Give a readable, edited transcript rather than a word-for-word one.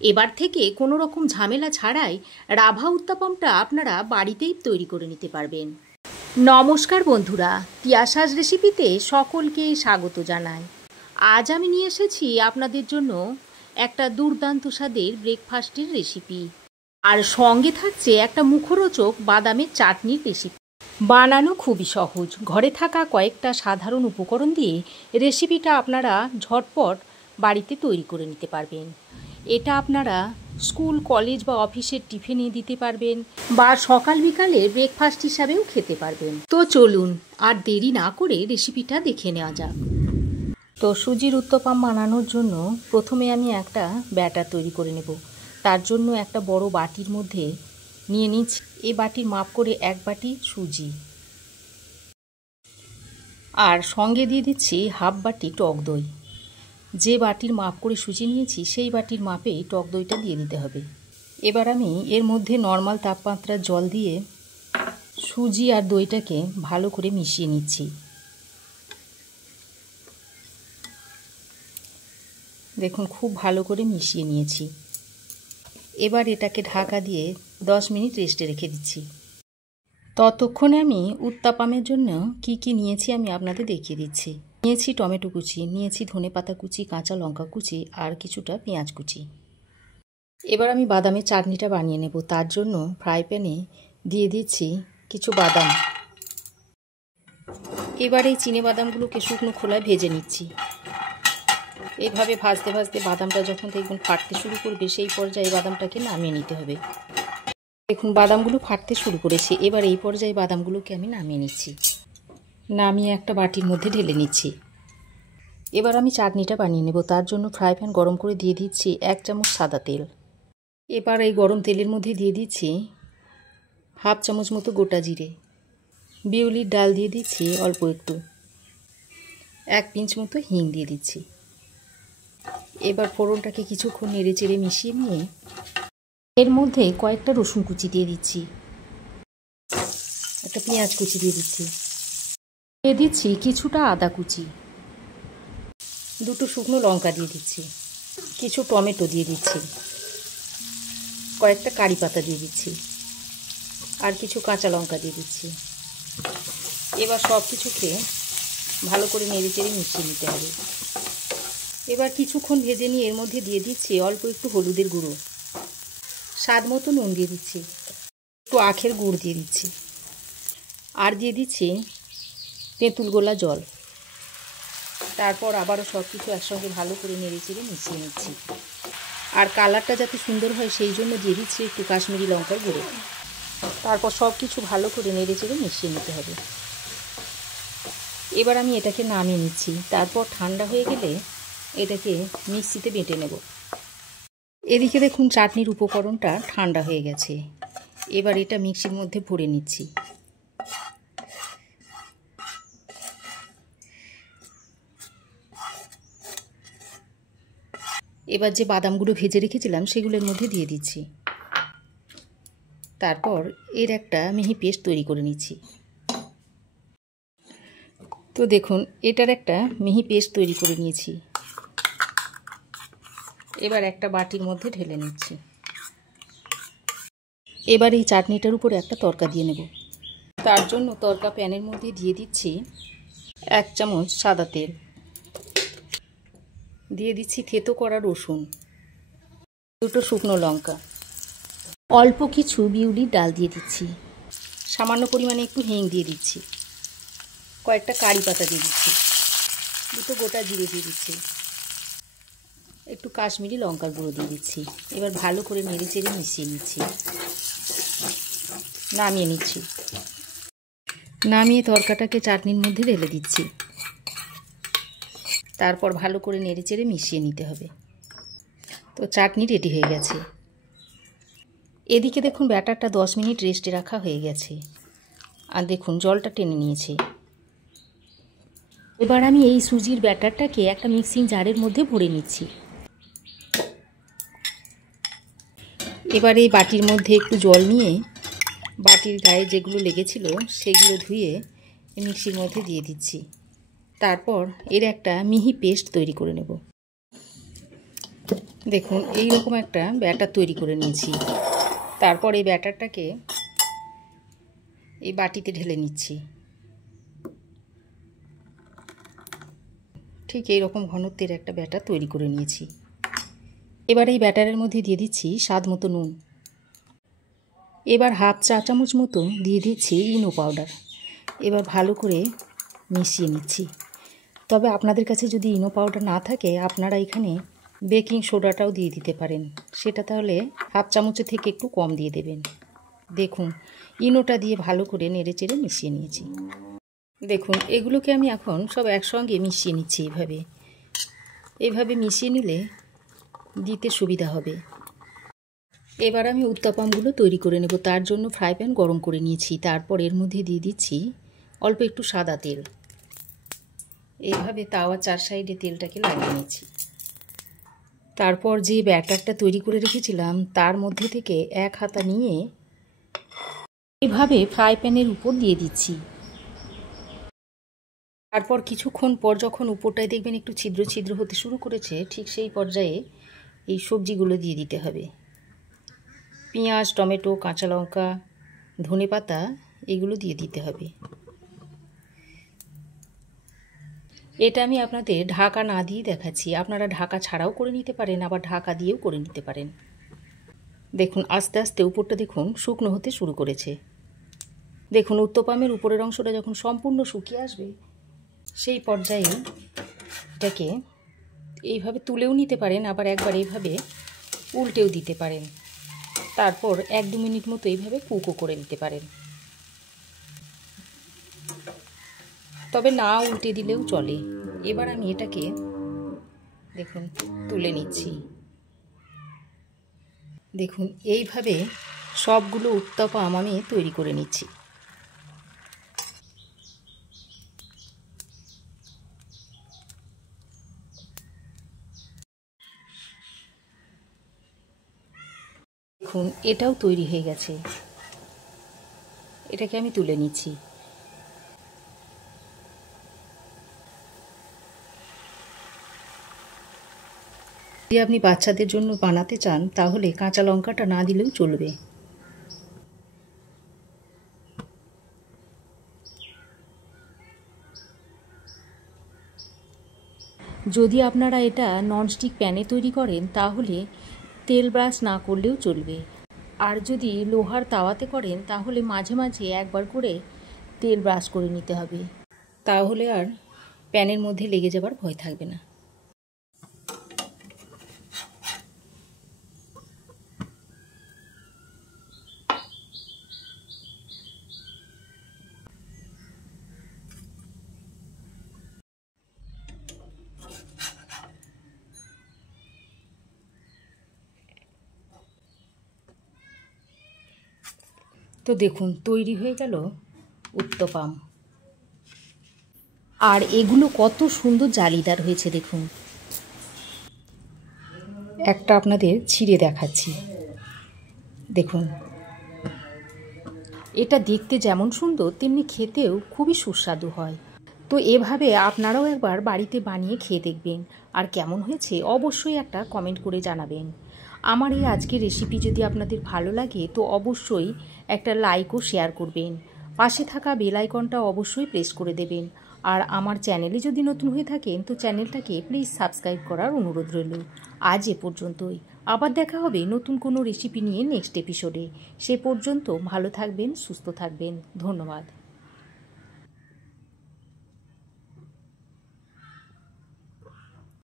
এবার থেকে কোনো রকম ঝামেলা ছাড়াই রাভা উত্তাপামটা আপনারা বাড়িতেই তৈরি করে নিতে পারবেন। নমস্কার বন্ধুরা, তিয়াশাস রেসিপিতে সকলকে স্বাগত জানাই। আজ আমি নিয়ে এসেছি আপনাদের জন্য একটা দুর্দান্ত স্বাদের ব্রেকফাস্টের রেসিপি, আর সঙ্গে থাকছে একটা মুখরোচক বাদামের চাটনির রেসিপি। বানানো খুবই সহজ, ঘরে থাকা কয়েকটা সাধারণ উপকরণ দিয়ে রেসিপিটা আপনারা ঝটপট বাড়িতে তৈরি করে নিতে পারবেন। এটা আপনারা স্কুল, কলেজ বা অফিসের টিফিনে দিতে পারবেন বা সকাল বিকালে ব্রেকফাস্ট হিসাবেও খেতে পারবেন। তো চলুন আর দেরি না করে রেসিপিটা দেখে নেওয়া যাক। তো সুজির উত্তপম বানানোর জন্য প্রথমে আমি একটা ব্যাটার তৈরি করে নেব। তার জন্য একটা বড় বাটির মধ্যে নিয়ে নিচ্ছি, এই বাটির মাপ করে 1 বাটি সুজি, আর সঙ্গে দিয়ে দিচ্ছি হাফ বাটি টক দই। যে বাটির মাপ করে সুজি নিয়েছি সেই বাটির মাপেই টক দইটা দিয়ে দিতে হবে। এবার আমি এর মধ্যে নর্মাল তাপমাত্রার জল দিয়ে সুজি আর দইটাকে ভালো করে মিশিয়ে নিচ্ছি। দেখুন, খুব ভালো করে মিশিয়ে নিয়েছি। এবার এটাকে ঢাকা দিয়ে 10 মিনিট রেস্টে রেখে দিচ্ছি। ততক্ষণে আমি উত্তাপামের জন্য কি নিয়েছি আমি আপনাদের দেখিয়ে দিচ্ছি। নিয়েছি টমেটো কুচি, নিয়েছি ধনেপাতা কুচি, কাঁচা লঙ্কা কুচি আর কিছুটা পেঁয়াজ কুচি। এবার আমি বাদামের চাটনিটা বানিয়ে নেব। তার জন্য ফ্রাই প্যানে দিয়ে দিচ্ছি কিছু বাদাম। এবার এই চিনে বাদামগুলোকে শুকনো খোলায় ভেজে নিচ্ছি। এইভাবে ভাজতে ভাজতে বাদামটা যখন দেখবেন ফাটতে শুরু করবে, সেই পর্যায়ে বাদামটাকে নামিয়ে নিতে হবে। দেখুন, বাদামগুলো ফাটতে শুরু করেছে। এবার এই পর্যায়ে বাদামগুলোকে আমি নামিয়ে নিচ্ছি। নামিয়ে একটা বাটির মধ্যে ঢেলে নিচ্ছি। এবার আমি চাটনিটা বানিয়ে নেব। তার জন্য ফ্রাই প্যান গরম করে দিয়ে দিচ্ছি 1 চামচ সাদা তেল। এবার এই গরম তেলের মধ্যে দিয়ে দিচ্ছি হাফ চামচ মতো গোটা জিরে, বিউলির ডাল দিয়ে দিচ্ছি অল্প একটু, 1 পিঞ্চ মতো হিং দিয়ে দিচ্ছি। এবার ফোড়নটাকে কিছুক্ষণ নেড়ে চেড়ে মিশিয়ে নিয়ে এর মধ্যে কয়েকটা রসুন কুচি দিয়ে দিচ্ছি, একটা পেঁয়াজ কুচি দিয়ে দিচ্ছি, দিয়ে দিচ্ছি কিছুটা আদা কুচি, 2টো শুকনো লঙ্কা দিয়ে দিচ্ছি, কিছু টমেটো দিয়ে দিচ্ছি, কয়েকটা কারি পাতা দিয়ে দিচ্ছি আর কিছু কাঁচা লঙ্কা দিয়ে দিচ্ছি। এবার সব কিছুকে ভালো করে নেড়ে চেড়ে মিশিয়ে নিতে হবে। এবার কিছুক্ষণ ভেজে নিয়ে এর মধ্যে দিয়ে দিচ্ছি অল্প একটু হলুদের গুঁড়ো, স্বাদ মতো নুন দিয়ে দিচ্ছি, একটু আখের গুড় দিয়ে দিচ্ছি আর দিয়ে দিচ্ছি তেঁতুল গোলা জল। তারপর আবারও সব কিছু একসঙ্গে ভালো করে নেড়ে চেড়ে মিশিয়ে নিচ্ছি। আর কালারটা যাতে সুন্দর হয় সেই জন্য দিয়ে দিচ্ছি একটু কাশ্মীরি লঙ্কার গুঁড়ো। তারপর সব কিছু ভালো করে নেড়ে চেড়ে মিশিয়ে নিতে হবে। এবার আমি এটাকে নামিয়ে নিচ্ছি। তারপর ঠান্ডা হয়ে গেলে এটাকে মিক্সিতে বেটে নেব। এদিকে দেখুন, চাটনির উপকরণটা ঠান্ডা হয়ে গেছে। এবার এটা মিক্সির মধ্যে ভরে নিচ্ছি। এবার যে বাদামগুলো ভেজে রেখেছিলাম সেগুলোর মধ্যে দিয়ে দিচ্ছি। তারপর এর একটা মিহি পেস্ট তৈরি করে নিচ্ছি। তো দেখুন, এটার একটা মিহি পেস্ট তৈরি করে নিয়েছি। এবার একটা বাটির মধ্যে ঢেলে নিচ্ছি। এবার এই চাটনিটার উপরে একটা তড়কা দিয়ে নেব। তার জন্য তড়কা প্যানের মধ্যে দিয়ে দিচ্ছি 1 চামচ সাদা তেল, দিয়ে দিচ্ছি থেতো করা রসুন, 2টো শুকনো লঙ্কা, অল্প কিছু বিউলির ডাল দিয়ে দিচ্ছি, সামান্য পরিমাণে একটু হিং দিয়ে দিচ্ছি, কয়েকটা কারি পাতা দিয়ে দিচ্ছি, 2টো গোটা জিরে দিয়ে দিচ্ছি, একটু কাশ্মীরি লঙ্কার গুঁড়ো দিয়ে দিচ্ছি। এবার ভালো করে নেড়ে চেড়ে মিশিয়ে নিচ্ছি। নামিয়ে নিচ্ছি। নামিয়ে তরকাটাকে চাটনির মধ্যে ঢেলে দিচ্ছি। তারপর ভালো করে নেড়ে চেড়ে মিশিয়ে নিতে হবে। তো চাটনি রেডি হয়ে গেছে। এদিকে দেখুন, ব্যাটারটা 10 মিনিট রেস্টে রাখা হয়ে গেছে আর দেখুন জলটা টেনে নিয়েছে। এবার আমি এই সুজির ব্যাটারটাকে একটা মিক্সিং জারের মধ্যে ভরে নিচ্ছি। এবার এই বাটির মধ্যে একটু জল নিয়ে বাটির গায়ে যেগুলো লেগেছিল সেগুলো ধুয়ে মিক্সির মধ্যে দিয়ে দিচ্ছি। তারপর এর একটা মিহি পেস্ট তৈরি করে নেব। দেখুন এই রকম একটা ব্যাটার তৈরি করে নিয়েছি। তারপর এই ব্যাটারটাকে এই বাটিতে ঢেলে নিচ্ছি। ঠিক এই রকম ঘনত্বের একটা ব্যাটার তৈরি করে নিয়েছি। এবার এই ব্যাটারের মধ্যে দিয়ে দিচ্ছি স্বাদ মতো নুন। এবার হাফ চা চামচ মতো দিয়ে দিচ্ছি ইনো পাউডার। এবার ভালো করে মিশিয়ে নিচ্ছি। তবে আপনাদের কাছে যদি ইনো পাউডার না থাকে আপনারা এখানে বেকিং সোডাটাও দিয়ে দিতে পারেন, সেটা তাহলে হাফ চামচের থেকে একটু কম দিয়ে দেবেন। দেখুন ইনোটা দিয়ে ভালো করে নেড়েচেড়ে মিশিয়ে নিয়েছি। দেখুন এগুলোকে আমি এখন সব একসঙ্গে মিশিয়ে নিচ্ছি। এইভাবে মিশিয়ে নিলে দিতে সুবিধা হবে। এবার আমি উত্তাপামগুলো তৈরি করে নেব। তার জন্য ফ্রাই প্যান গরম করে নিয়েছি। তারপর এর মধ্যে দিয়ে দিচ্ছি অল্প একটু সাদা তেল। এইভাবে তাওয়ার চার সাইডে তেলটাকে লাগিয়ে নিচ্ছি। তারপর যে ব্যাটারটা তৈরি করে রেখেছিলাম তার মধ্যে থেকে এক হাতা নিয়ে এভাবে ফ্রাই প্যানের উপর দিয়ে দিচ্ছি। তারপর কিছুক্ষণ পর যখন উপরটায় দেখবেন একটু ছিদ্র ছিদ্র হতে শুরু করেছে, ঠিক সেই পর্যায়ে এই সবজিগুলো দিয়ে দিতে হবে। পেঁয়াজ, টমেটো, কাঁচা লঙ্কা, ধনেপাতা এগুলো দিয়ে দিতে হবে। এটা আমি আপনাদের ঢাকা না দিয়ে দেখাচ্ছি। আপনারা ঢাকা ছাড়াও করে নিতে পারেন, আবার ঢাকা দিয়েও করে নিতে পারেন। দেখুন আস্তে আস্তে উপরটা দেখুন শুকনো হতে শুরু করেছে। দেখুন উত্তপামের উপরের অংশটা যখন সম্পূর্ণ শুকিয়ে আসবে সেই পর্যায়ে এটাকে এইভাবে তুলেও নিতে পারেন, আবার একবার এইভাবে উল্টেও দিতে পারেন। তারপর 1-2 মিনিট মতো এইভাবে কুকও করে নিতে পারেন। তবে না উল্টে দিলেও চলে। এবার আমি এটাকে দেখুন তুলে নিচ্ছি। দেখুন এইভাবে সবগুলো উত্তপম আমি তৈরি করে নিচ্ছি। দেখুন এটাও তৈরি হয়ে গেছে। এটাকে আমি তুলে নিচ্ছি। যদি আপনি বাচ্চাদের জন্য বানাতে চান তাহলে কাঁচা লঙ্কাটা না দিলেও চলবে। যদি আপনারা এটা ননস্টিক প্যানে তৈরি করেন তাহলে তেল ব্রাশ না করলেও চলবে। আর যদি লোহার তাওয়াতে করেন তাহলে মাঝে মাঝে একবার করে তেল ব্রাশ করে নিতে হবে, তাহলে আর প্যানের মধ্যে লেগে যাবার ভয় থাকবে না। তো দেখুন তৈরি হয়ে গেল উত্তপম। আর এগুলো কত সুন্দর জালিদার হয়েছে দেখুন। একটা আপনাদের ছিঁড়ে দেখাচ্ছি। দেখুন এটা দেখতে যেমন সুন্দর তেমনি খেতেও খুবই সুস্বাদু হয়। তো এভাবে আপনারাও একবার বাড়িতে বানিয়ে খেয়ে দেখবেন, আর কেমন হয়েছে অবশ্যই একটা কমেন্ট করে জানাবেন। আমার এই আজকের রেসিপি যদি আপনাদের ভালো লাগে তো অবশ্যই একটা লাইক ও শেয়ার করবেন। পাশে থাকা বেল আইকনটা অবশ্যই প্রেস করে দেবেন। আর আমার চ্যানেলে যদি নতুন হয়ে থাকেন তো চ্যানেলটাকে প্লিজ সাবস্ক্রাইব করার অনুরোধ রইল। আজ এ পর্যন্তই। আবার দেখা হবে নতুন কোনো রেসিপি নিয়ে নেক্সট এপিসোডে। সে পর্যন্ত ভালো থাকবেন, সুস্থ থাকবেন। ধন্যবাদ।